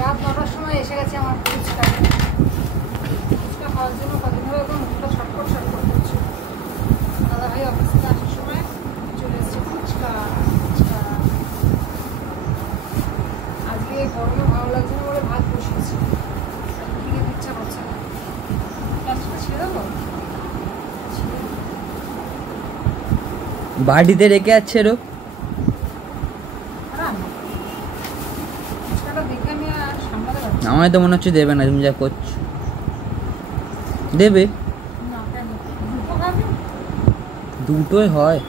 রাত 9টার সময় এসে গেছে আমার ফুচকা খাওয়ার জন্য। কদিন ধরে এখন মুখটা ছটফট ছটফট করছে। দাদা ভাই অফিস থেকে আসার সময় চলে এসছে ফুচকা। আজকে গরমে ভালো লাগছে না বলে ভাত বসিয়েছি, খেতে ইচ্ছা করছে না। গ্যাসটা ছেড়ে দেবো, বাড়িতে রেখে যাচ্ছে রো। আমার তো মনে হচ্ছে দেবে না, তুমি যা করছো। দেবে, দুটোই হয়।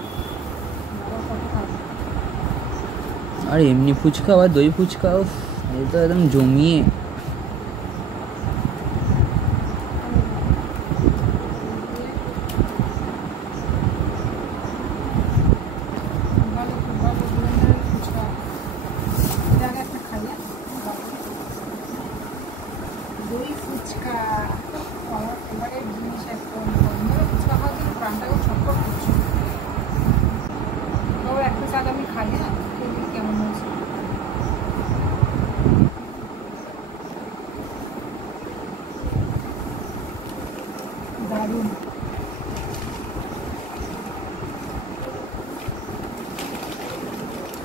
আর এমনি ফুচকা বা দই ফুচকাও এই তো একদম জমিয়ে। দই ফুচকা আমার ফেভারিট জিনিস। একদম ফুচকা খাওয়ার জন্য প্রাণটা খুব ছটফট করছে। তবে একটা চাল আমি খাই না, কেমন হয়েছে। দারুণ।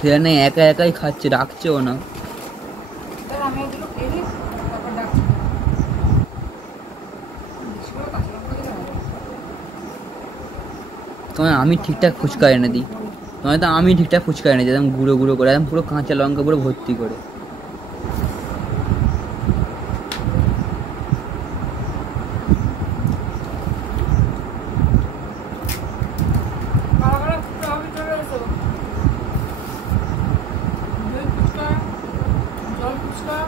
সেখানে একা একাই খাচ্ছে, রাখছেও না। আমি এগুলো খেয়ে নিই, তারপর ডাকছি। তোমায় আমি ঠিকঠাক ফুচকা এনে দিই, তোমায় তো আমি ঠিকঠাক ফুচকা এনে দিই, একদম গুঁড়ো গুঁড়ো করে, একদম পুরো কাঁচা লঙ্কা পুরো ভর্তি করে। জল ফুচকা